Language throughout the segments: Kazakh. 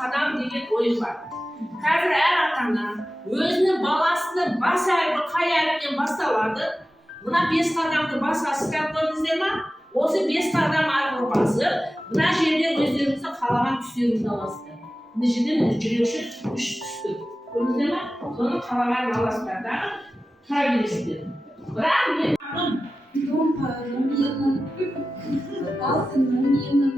қадам деген ой бар. Қазір әр ата-ана өзінің баласының бас әрпі қай әріптен басталады? Мына 5 қадамды басасыздар көрдіңіздер ма? Осы 5 қадам арқылы басып, мына жерде өздеріңізді қалаған түстеріңізді аласыздар. Мына жерден жүрекші 3 түсті. Көрдіңіздер ма? Соны қалаған аласыздар да тұра бересіздер. Бірақ мен алтынның менің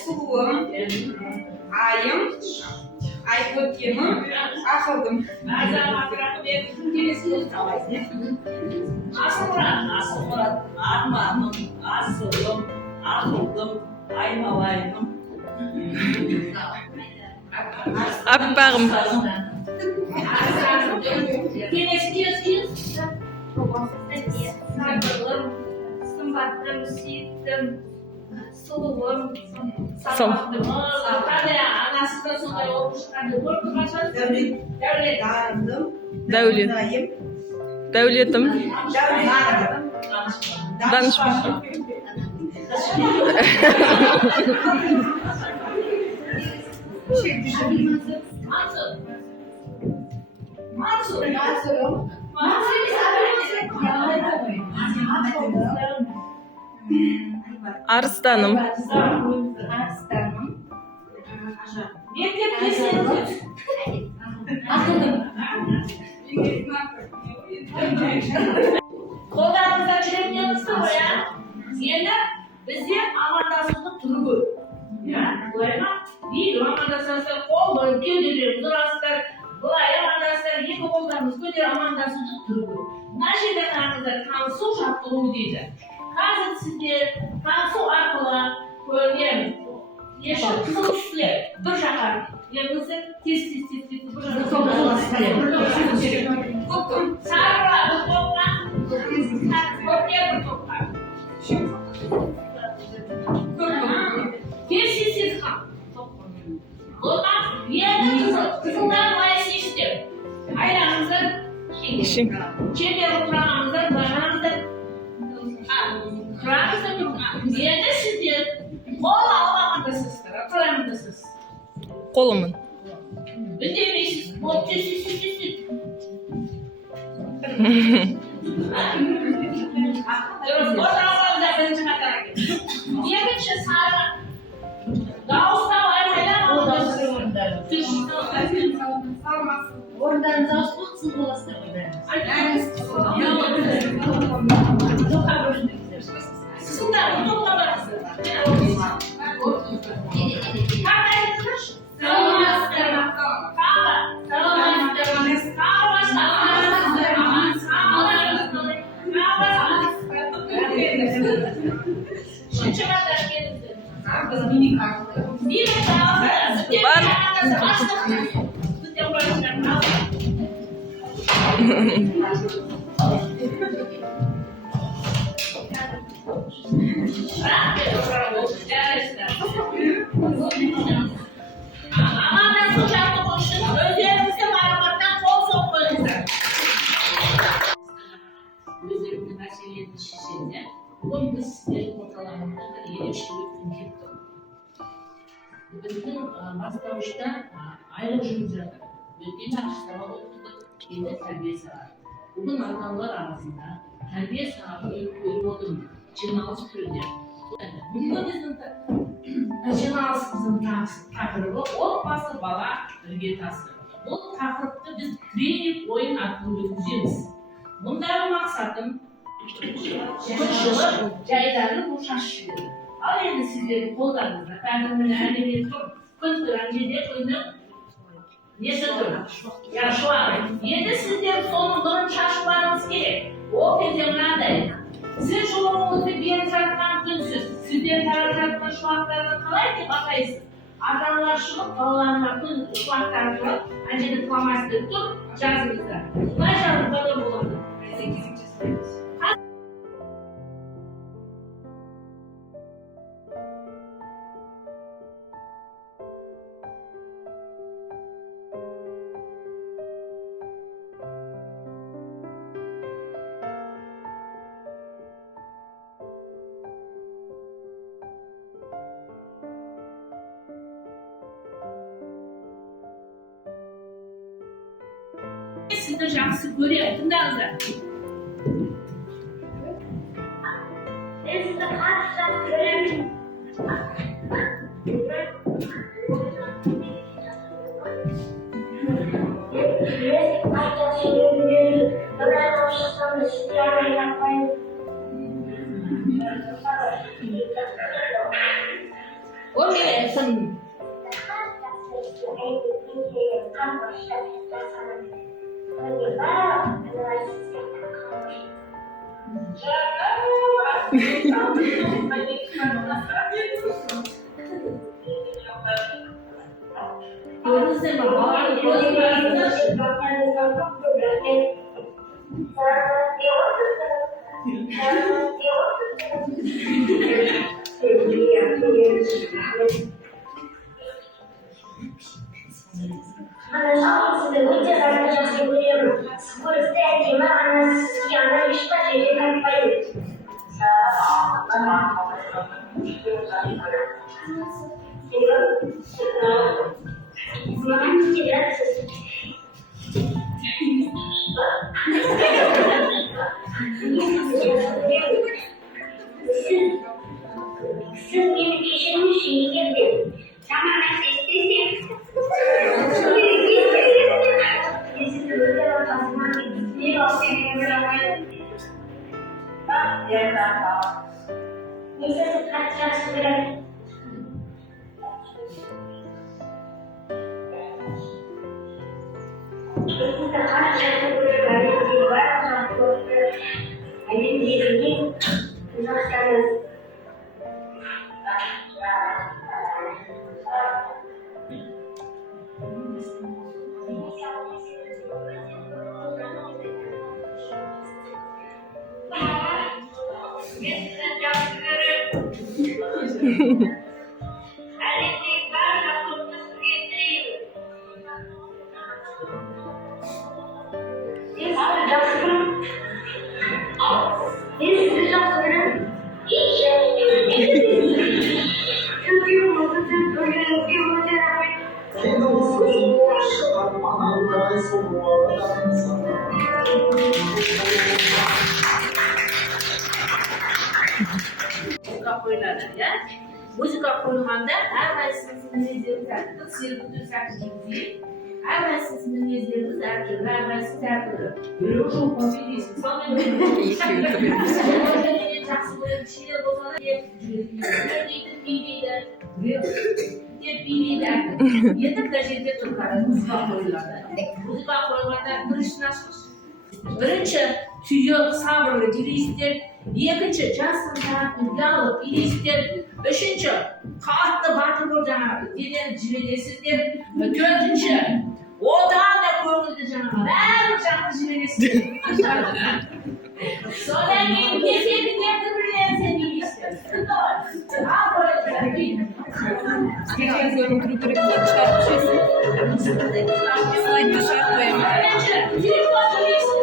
суым, айым, айкөкемім, ақылдым. Асылмұрат, арманым, асылым, ақылдым, айналайыным. Аппағым. Сымбаттым, сүйіктім, сұлуым, сауаттым. Анасы да сондай оқып шыққанды көрді қашан? Дәулет. Дәулет. Дәулетім. Данышпан. Арыстаным. Қолдарыңызда жүрегіне ысты ғой, енді бізде амандасудың түрі көп. Былай ма? Дейді, амандасасыздар, қол қойып, кеуделеріңізді ұрасыздар, былай амандасыздар, екі қолдарыңыз көтеріп амандасудың түрі көп. Мына жерде қараңыздар, танысу жаттығу дейді. Қазір сіздер танысу арқылы көрген қысылыстылар бір жаққа еңгізіп, тез бір жаққа сарыға бір топқа, көпке бір топқа. Тез қан. Одан енді қызылдар былай істейсіздер. Айлаңыздар, шеңбер отырағаныздар, бағаныздар. Құрамызда тұрған. Енді сіздер қол алғандасыздар, қалаймындасыз. Қолымын. Үндемейсіз, қол тез. Отырағанызда бірінші қатар әкеп. Екінші сары. Дауыстау айқайлап Орындарыңыз ауысып қысыл боласыздар ғой. Сызылдар, бұл топқа барасыздар. Біздің бастауышта айлық жұмыс жатыр. Өткен ақшыларға отырдық, енді тәрбие сағаты. Бүгін ата-аналар арасында тәрбие сағатын көріп отырмын. Жиналыс түрінде. Бүгінгі біздің жиналысымыздың тақырыбы отбасы-бала іргетасы. Бұл тақырыпты біз тренинг ойын арқылы өткіземіз. Мұндағы мақсатым жылы жайдарлы бұл шашы жіберу. Ал енді сіздердің қолдарыңызда қазір міне әлемет тұр, күн тұрған жерде күннің несі тұр? Шашуағы. Енді сіздер соның бұрын шашуларыңыз керек. Ол кезде мынандай. Сіз жолыңызды беріп жатқан күнсіз. өздері тарап жатқан шуақтарды қалай деп атайсыз? Ата-аналар шығып, балаларына күн шуақтарын тұрып, әжені фломастер тұр, жазыңыздар. Бұлай жазуға да болады. Sizді жақсы көреді, тыңдаңыздар. Мен сізді қатты жақсы көремін. О, мен сын. Görürsün mü? Bağırın, Она жалуется, да выйти за сейчас не будем. Скоро стоять зима, она с Яной что же как поют. Знаем тебя. Сын benim kişinin şeyi girdi. Tamam ben istedim. Neyse kaçacağız süre. Kesinlikle kaçacağız süre. Ben var mı? Benim yerim uzaksanız. Muzika koyulады, ya. Muzika koyulғанда әрқайсыңыздың мінездеріңіз әртүрлі, сергіту сәтті. Әрқайсыңыздың мінездеріңіз әртүрлі, әрқайсыңыз әртүрлі. Біреуі шолпан билейсің, сонымен менен жақсы көретін кішілер болса да деп жүреді, билейді, деп билейді әртүрлі. Енді мына жерде тұрған музыка қойылады. Музыка қойылғанда біріншісін ашқыш. Бірінші түйек сабырлы билейсіздер, екінші жасыңдар, ұялы билейсіздер, үшінші қатты батыр жаңағы денені жібересіздер, төртінші одан да көңілді жаңағы бәрін жақты жібересіздер. Содан кейін бесенділерді бірлесе билейсіздер. Ал қойыңыздар кейін. Скажем, круто рекламировать слайд душа поэма. Бірінші телефон билейсіздер.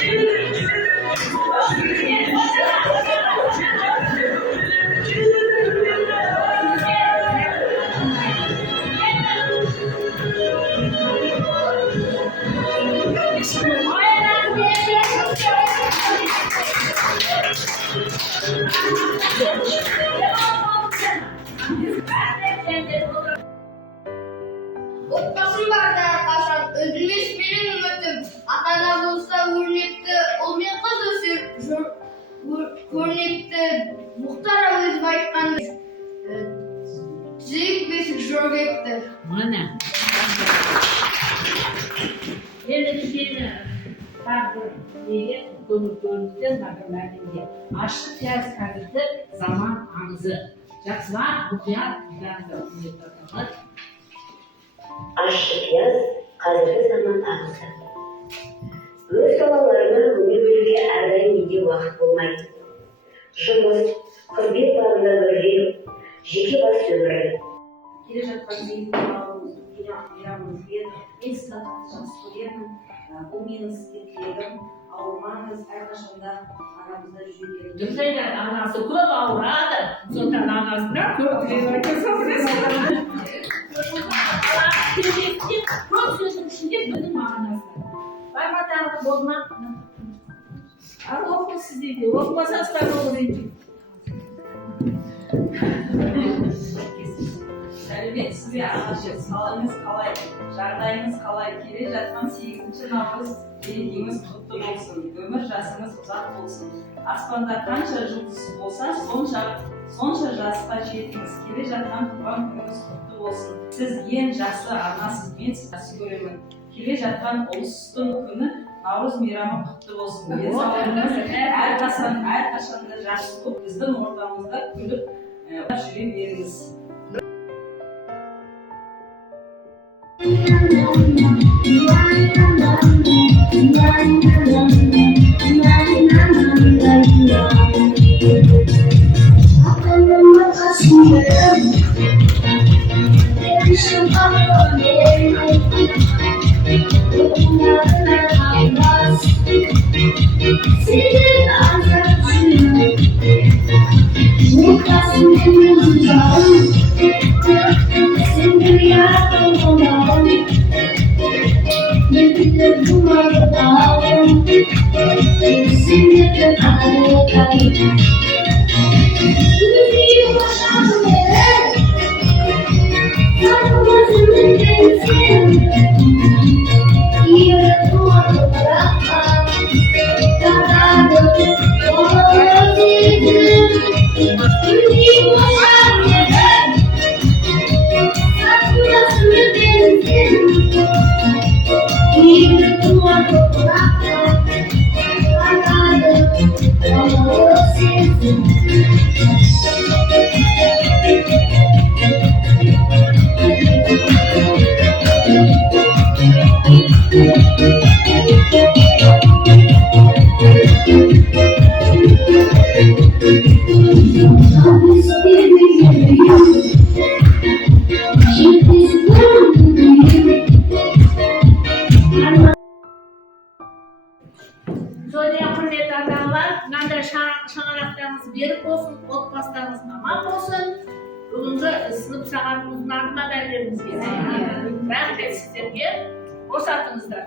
Thank you. тағдыр неге көңіл бөлінді мына мәлімде. Ащы пияз қазіргі заман аңызы. Жақсылап мұқият тыңдаңыздар. Ащы пияз қазіргі заман аңызы. Өз балаларына көңіл бөлуге әрдайым үйде уақыт болмайды. Жұмыс, қызмет бабында өріліп, жеке бас өмірі. Келе жатқан мейрамымызбен мен сізді жақсы көремін. Бұл менің сізге тілегім. Ауырмаңыз, әрқашанда арамызда жүре беріңіз. Дұрыс айтады, анасы көп ауырады, сондықтан анасына көп тілек айтса білесіз. Көп сөздің ішінде біздің мағынасы. Барма тағы болды ма? Ал оқыңыз сіздер де, оқымасаңыз да оқыңыз. Сәлеметсіз бе ағашы, салыңыз қалай, жағдайыңыз қалай, келе жатқан 8-ші наурыз мерекеңіз құтты болсын, өмір жасыңыз ұзақ болсын. Аспанда қанша жұлдыз болса, сонша жасқа жетіңіз, келе жатқан туған күніңіз құтты болсын. Сіз ең жақсы анасыз, мен сізді жақсы көремін. Келе жатқан ұлыстың күні наурыз мейрамы құтты болсын. Денсаулығыңыз әрқашанда жақсы болып, біздің ортамызда күліп жүре беріңіз. Құрметті ата-аналар, мынандай шаңырақтарыңыз берік болсын, отбасыларыңыз аман болсын. Бүгінгі сынып сағатымыздың артына да беріңізге. Рахмет сіздерге. Босатыңыздар.